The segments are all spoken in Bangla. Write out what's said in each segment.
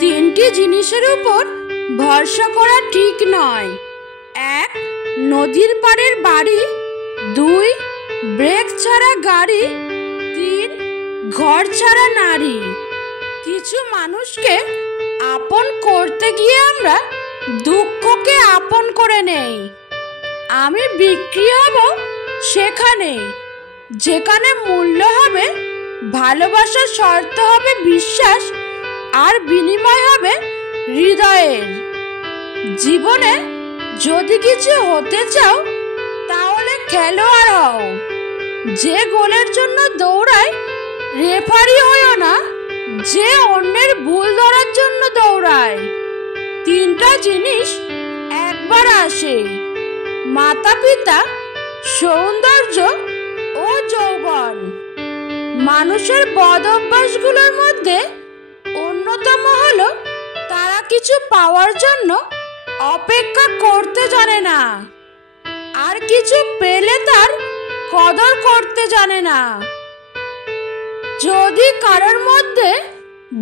তিনটি জিনিসের উপর ভরসা করা ঠিক নয়। 1. নদীর পাড়ের বাড়ি। 2. ব্রেক ছাড়া গাড়ি। 3. ঘর ছাড়া নারী। কিছু মানুষকে আপন করতে গিয়ে আমরা দুঃখকে আপন করে নেই। আমি বিক্রি হব সেখানে, যেখানে মূল্য হবে ভালোবাসা, শর্ত হবে বিশ্বাস, আর বিনিময় হবে হৃদয়ের। জীবনে যদি কিছু হতে চাও তাহলে খেলোয়াড় হও। যে গোলের জন্য দৌড়ায় রেফারি হইও না, যে অন্যের ভুল ধরার জন্য দৌড়ায়। তিনটা জিনিস একবার আসে: মাতা পিতা, সৌন্দর্য ও যৌবন। মানুষের বদ অভ্যাসগুলোর মধ্যে অন্যতম হলো তারা কিছু পাওয়ার জন্য অপেক্ষা করতে জানে না, আর কিছু পেলে তার কদর করতে জানে না। যদি কারোর মধ্যে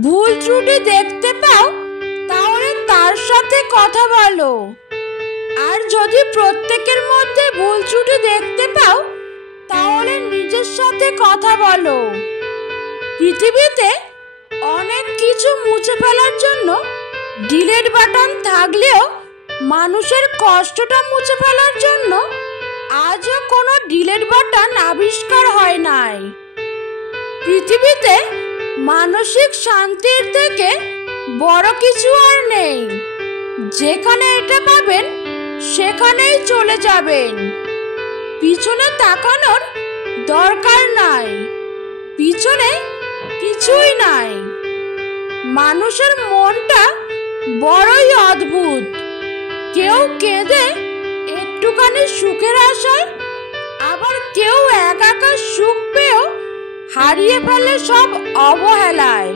ভুল ত্রুটি দেখতে পাও তাহলে তার সাথে কথা বলো, আর যদি প্রত্যেকের মধ্যে ভুল ত্রুটি দেখতে পাও তাহলে নিজের সাথে কথা বলো। পৃথিবীতে অনেক কিছু মুছে ফেলার জন্য ডিলিট বাটন থাকলেও মানুষের কষ্টটা মুছে ফেলার জন্য আজও কোনো ডিলিট বাটন আবিষ্কার হয় নাই। পৃথিবীতে মানসিক শান্তির থেকে বড় কিছু আর নেই। যেখানে এটা পাবেন সেখানেই চলে যাবেন। পিছনে তাকানোর দরকার নাই, পিছনে কিছুই নাই। মানুষের মনটা বড়ই অদ্ভুত। কেউ কেঁদে একটুখানি সুখের আশায়, আবার কেউ একা সুখ পেয়েও হারিয়ে ফেলে সব অবহেলায়।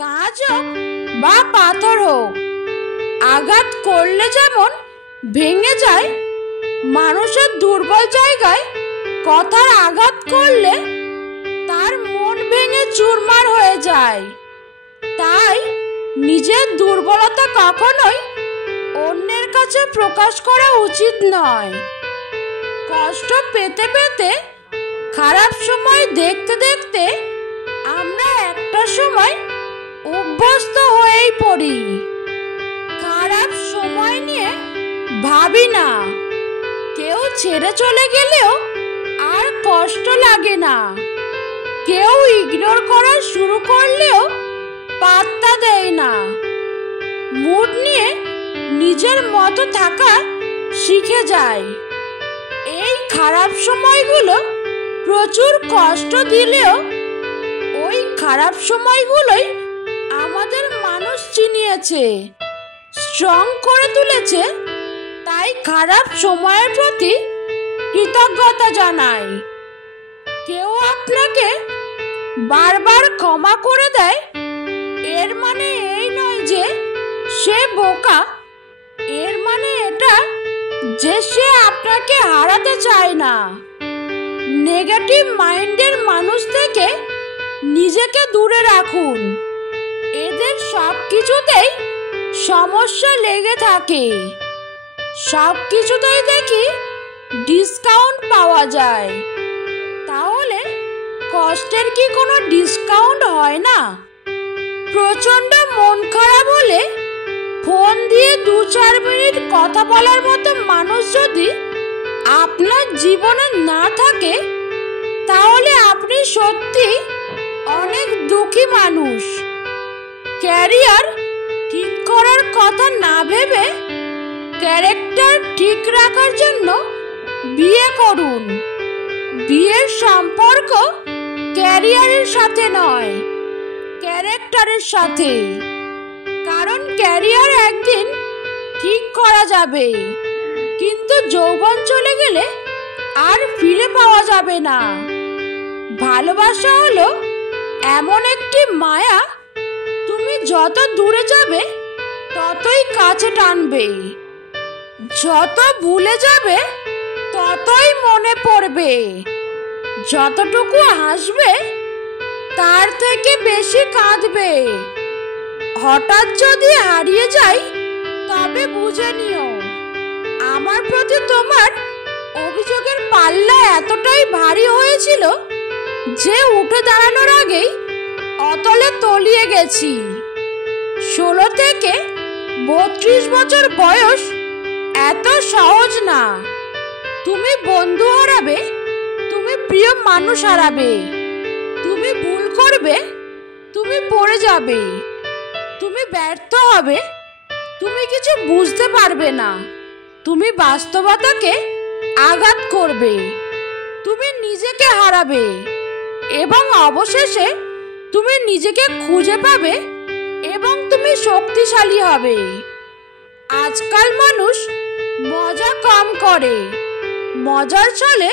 কাঁচ হোক বা পাথর হোক, আঘাত করলে যেমন ভেঙে যায়, মানুষের দুর্বল জায়গায় কথার আঘাত করলে তার মন ভেঙে চুরমার হয়ে যায়। তাই নিজের দুর্বলতা কখনোই অন্যের কাছে প্রকাশ করা উচিত নয়। কষ্ট পেতে পেতে, খারাপ সময় দেখতে দেখতে আমরা একটা সময় অভ্যস্ত হয়েই পড়ি। খারাপ সময় নিয়ে ভাবি না, কেউ ছেড়ে চলে গেলেও আর কষ্ট লাগে না। কেউ ইগনোর করা শুরু করলেও পাত্তা দেয় না। মুড নিয়ে নিজের মতো থাকা শিখে যায়। এই খারাপ সময়গুলো প্রচুর কষ্ট দিলেও ওই খারাপ সময়গুলোই আমাদের মানুষ চিনিয়েছে, স্ট্রং করে তুলেছে। তাই খারাপ সময়ের প্রতি কৃতজ্ঞতা জানাই। কেউ আপনাকে বারবার ক্ষমা করে দেয়, এর মানে এই নয় যে সে বোকা। এর মানে এটা যে সে আপনাকে হারাতে চায় না। নেগেটিভ মাইন্ডের মানুষ থেকে নিজেকে দূরে রাখুন। এদের সব কিছুতেই সমস্যা লেগে থাকে। সব কিছুতেই দেখি ডিসকাউন্ট পাওয়া যায়। তাহলে কষ্টের কি কোনো ডিসকাউন্ট হয় না? প্রচন্ড মন খারাপ হলে ফোন দিয়ে 2-4 মিনিট কথা বলার মতো মানুষ যদি আপনার জীবনে না থাকে তাহলে আপনি সত্যি অনেক দুঃখী মানুষ। ক্যারিয়ার ঠিক করার কথা না ভেবে ক্যারেক্টার ঠিক রাখার জন্য বিয়ে করুন। বিয়ের সম্পর্ক ক্যারিয়ারের সাথে নয়, ক্যারেক্টারের সাথে। কারণ ক্যারিয়ার একদিন ঠিক করা যাবে, কিন্তু যৌবন চলে গেলে আর ফিরে পাওয়া যাবে না। ভালোবাসা হলো এমন একটি মায়া, তুমি যত দূরে যাবে ততই কাছে টানবে, যত ভুলে যাবে ততই মনে পড়বে, যতটুকু হাসবে তার থেকে বেশি কাঁদবে। হঠাৎ যদি হারিয়ে যাই তবে বুঝে নিও আমার প্রতি তোমার অভিযোগের পাল্লা এতটাই ভারী হয়েছিল যে উঠে দাঁড়ানোর আগেই অতলে তলিয়ে গেছি। 16 থেকে 32 বছর বয়স এত সহজ না। তুমি বন্ধু হারাবে, তুমি প্রিয় মানুষ হারাবে, তুমি ভুল করবে, তুমি পড়ে যাবে, তুমি ব্যর্থ হবে, তুমি কিছু বুঝতে পারবে না, তুমি বাস্তবতাকে আঘাত করবে, তুমি নিজেকে হারাবে এবং অবশেষে তুমি নিজেকে খুঁজে পাবে এবং তুমি শক্তিশালী হবে। আজকাল মানুষ মজা কম করে, মজার ছলে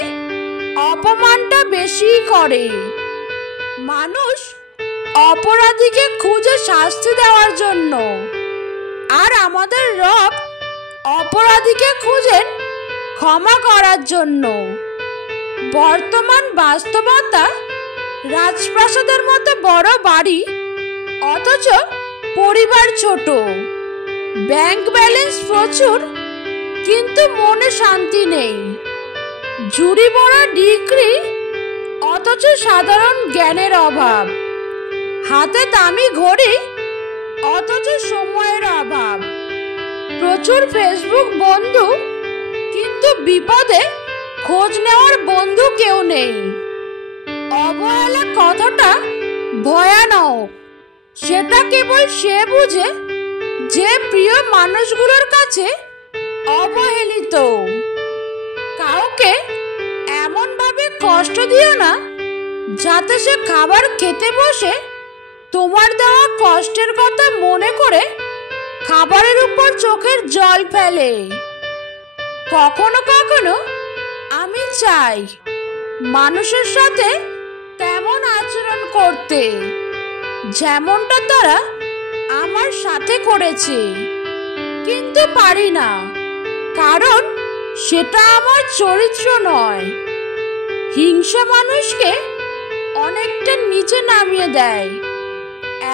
অপমানটা বেশি করে। মানুষ অপরাধীকে খুঁজে শাস্তি দেওয়ার জন্য, আর আমাদের রব অপরাধীকে খুঁজেন ক্ষমা করার জন্য। বর্তমান বাস্তবতা রাজপ্রাসাদের মতো বড় বাড়ি, অথচ পরিবার ছোট। ব্যাংক ব্যালেন্স প্রচুর, কিন্তু মনে শান্তি নেই। ঝুড়ি ভরা ডিগ্রি, অথচ সাধারণ জ্ঞানের অভাব। হাতে দামি ঘড়ি, অথচ সময়ের অভাব। প্রচুর ফেসবুক বন্ধু, কিন্তু বিপদে খোঁজ নেওয়ার বন্ধু কেউ নেই। অবহেলা কথাটা ভয়ানক, সেটা কেবল সে বুঝে যে প্রিয় মানুষগুলোর কাছে অবহেলিত। কাউকে এমন ভাবে কষ্ট দিও না যাতে সে খাবার খেতে বসে তোমার দেওয়া কষ্টের কথা মনে করে খাবারের উপর চোখের জল ফেলে। কখনো কখনো আমি চাই মানুষের সাথে তেমন আচরণ করতে যেমনটা তারা আমার সাথে করেছে, কিন্তু পারি না, কারণ সেটা আমার চরিত্র নয়। হিংসা মানুষকে অনেকটা নিচে নামিয়ে দেয়,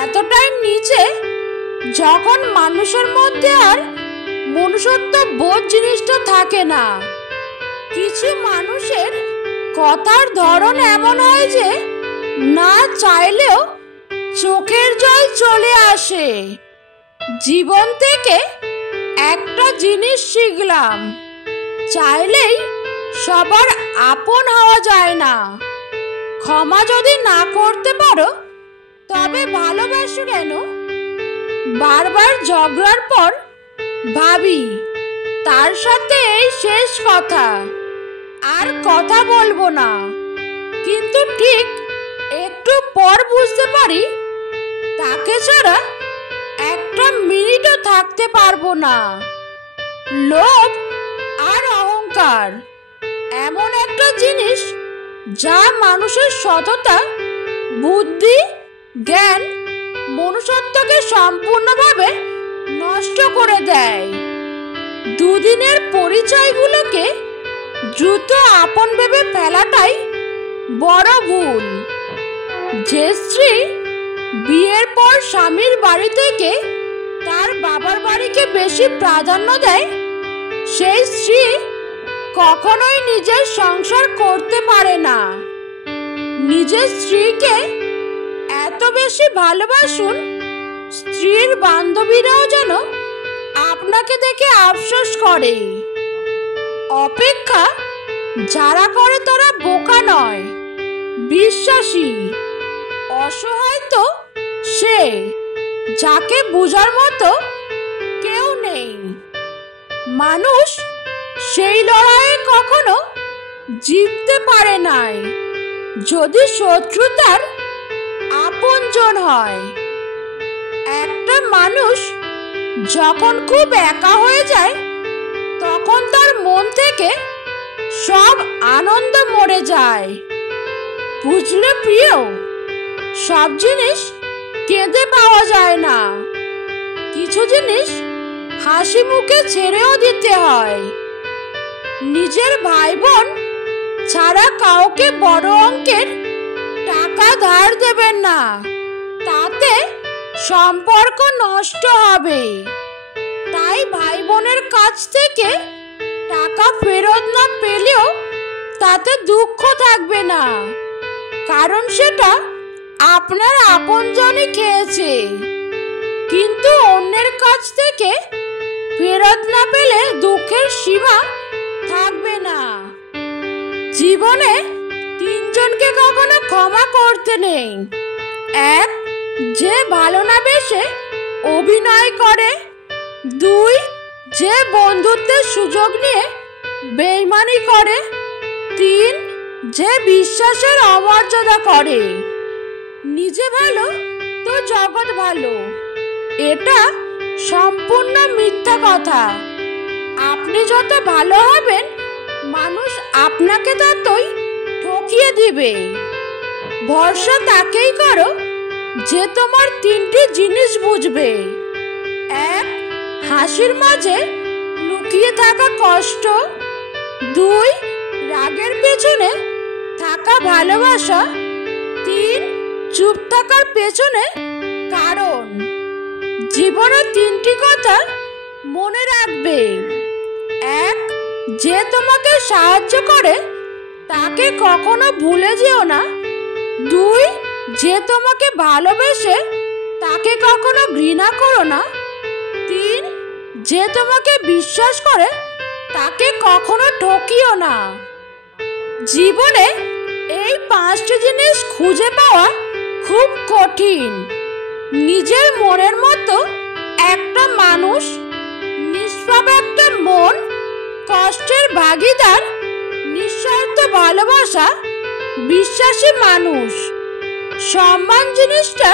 এতটাই নিচে যখন মানুষের মধ্যে আর মনুষ্যত্ব বোধ জিনিসটা থাকে না। কিছু মানুষের কথার ধরন এমন হয় যে না চাইলেও চোখের জল চলে আসে। জীবন থেকে একটা জিনিস শিখলাম, চাইলেই সবার আপন হওয়া যায় না। ক্ষমা যদি না করতে পারো তবে ভালোবাসো কেন? বারবার ঝগড়ার পর ভাবি তার সাথে এই শেষ কথা, আর কথা বলবো না, কিন্তু ঠিক একটু পর বুঝতে পারি তাকে ছাড়া একটা মিনিটও থাকতে পারবো না। লোভ আর অহংকার এমন একটা জিনিস যা মানুষের সততা, বুদ্ধি, জ্ঞান, মনুষ্যত্বকে সম্পূর্ণভাবে নষ্ট করে দেয়। দুদিনের পরিচয়গুলোকে দ্রুত আপন ভেবে ফেলাটাই বড় ভুল। যে স্ত্রী বিয়ের পর স্বামীর বাড়ি থেকে তার বাবার বাড়িকে বেশি প্রাধান্য দেয়, সেই স্ত্রী কখনোই নিজের সংসার করতে পারে না। নিজের স্ত্রীকে এত বেশি ভালোবাসুন, স্ত্রীর বান্ধবীরাও যেন আপনাকে দেখে আফসোস করে। অপেক্ষা যারা করে তারা বোকা নয়, বিশ্বাসী। অসহায় তো সে যাকে বোঝার মতো কেউ নেই। মানুষ সেই লড়াইয়ে কখনো জিততে পারে নাই যদি শত্রু তার আপনজন হয়। একটা মানুষ যখন খুব একা হয়ে যায় তখন তার মন থেকে সব আনন্দ মরে যায়। বুঝলে প্রিয়, সব জিনিস কেঁদে পাওয়া যায় না, কিছু জিনিস হাসি মুখে ছেড়েও দিতে হয়। নিজের ভাই বোন ছাড়া কাউকে বড় অঙ্কের টাকা ধার দেবেন না, তাতে সম্পর্ক নষ্ট হবে। তাই ভাই বোনের কাছ থেকে টাকা ফেরত না পেলেও তাতে দুঃখ থাকবে না, কারণ সেটা আপনার আপনজনই খেয়েছে। কিন্তু অন্যের কাছ থেকে ফেরত না পেলে দুঃখের সীমা থাকবে না। জীবনে তিনজনকে কখনো ক্ষমা করতে নেই। এক, যে ভালো না বেসে অভিনয় করে। দুই, যে বন্ধুত্বের সুযোগ নিয়ে বেইমানি করে। তিন, যে বিশ্বাসের অমর্যাদা করে। নিজে ভালো তো জগৎ ভালো, এটা সম্পূর্ণ মিথ্যা কথা। আপনি যত ভালো হবেন, মানুষ আপনাকে ততই ঠকিয়ে দিবে। ভরসা তাকেই করো যে তোমার তিনটি জিনিস বুঝবে। এক, হাসির মাঝে লুকিয়ে থাকা কষ্ট। দুই, রাগের পেছনে থাকা ভালোবাসা। তিন, চুপ থাকার পেছনে কারণ। জীবনে তিনটি কথা মনে রাখবে। এক, যে তোমাকে সাহায্য করে তাকে কখনো ভুলে যেও না। দুই, যে তোমাকে ভালোবেসে তাকে কখনো ঘৃণা করো না। তিন, যে তোমাকে বিশ্বাস করে তাকে কখনো ঠকিও না। জীবনে এই পাঁচটি জিনিস খুঁজে পাওয়া খুব কঠিন। নিজের মনের মতো একটা মানুষ, নিষ্পাপ একটা মন, কষ্টের ভাগিদার, নিঃস্বার্থ ভালোবাসা, বিশ্বাসী মানুষ। সম্মান জিনিসটা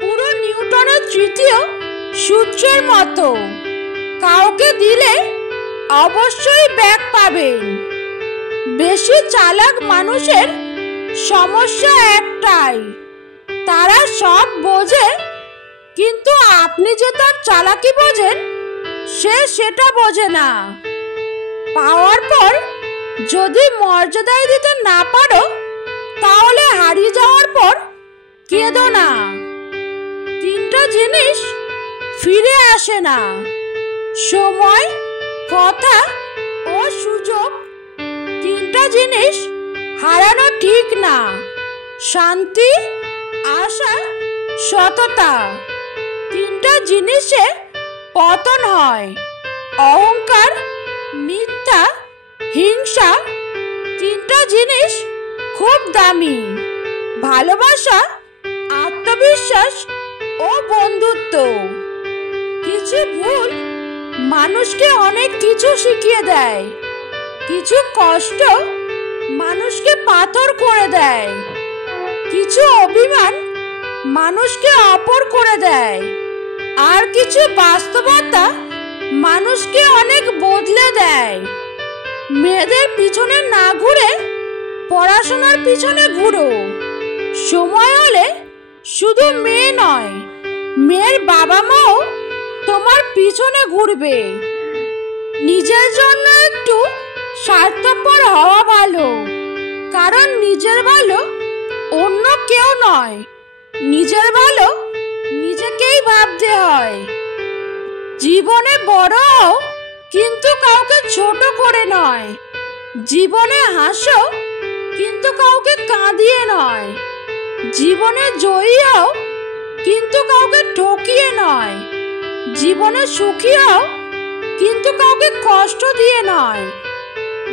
পুরো নিউটনের তৃতীয় সূত্রের মতো, কাউকে দিলে অবশ্যই ব্যাক পাবেন। বেশি চালাক মানুষের সমস্যা একটাই, তারা সব বোঝে, কিন্তু আপনি যে তার চালাকি বোঝেন সে সেটা বোঝে না। পাওয়ার পর যদি মর্যাদায় দিতে না পারো, তাহলে হারিয়ে যাওয়ার পর কেঁদো না। তিনটা জিনিস ফিরে আসে না, সময়, কথা ও সুযোগ। তিনটা জিনিস হারানো ঠিক না, শান্তি, আশা, সততা। তিনটা জিনিসে পতন হয়, অহংকার, মিথ্যা, হিংসা। তিনটা জিনিস খুব দামি, ভালোবাসা, আত্মবিশ্বাস ও বন্ধুত্ব। কিছু ভুল মানুষকে অনেক কিছু শিখিয়ে দেয়, কিছু কষ্ট মানুষকে পাথর করে দেয়, কিছু অভিমান মানুষকে অপর করে দেয়, আর কিছু বাস্তবতা মানুষকে অনেক বদলে দেয়। মেয়েদের পিছনে না ঘুরে পড়াশোনার পিছনে ঘুরো। সময় হলে শুধু মেয়ে নয়, মেয়ের বাবা মাও তোমার পিছনে ঘুরবে। নিজের জন্য একটু স্বার্থপর হওয়া ভালো, কারণ নিজের ভালো অন্য কেউ নয়, নিজের ভালো নিজেকেই ভাবতে হয়। জীবনে বড় হও, কিন্তু কাউকে ছোট করে নয়। জীবনে হাসো, কিন্তু কাউকে কাঁদিয়ে নয়। জীবনে জয়ী হও, কিন্তু কাউকে ঠকিয়ে নয়। জীবনে সুখী হও, কিন্তু কাউকে কষ্ট দিয়ে নয়।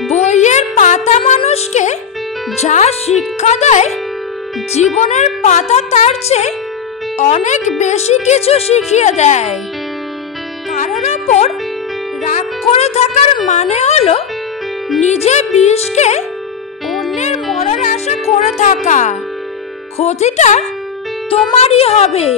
বইয়ের পাতা মানুষকে যা শিক্ষা দেয়, জীবনের পাতা তার চেয়ে অনেক বেশি কিছু শিখিয়ে দেয়। কারোর ওপর রাগ করে থাকার মানে হলো নিজে বিষকে অন্যের মরার আশা করে থাকা। ক্ষতিটা তোমারই হবে।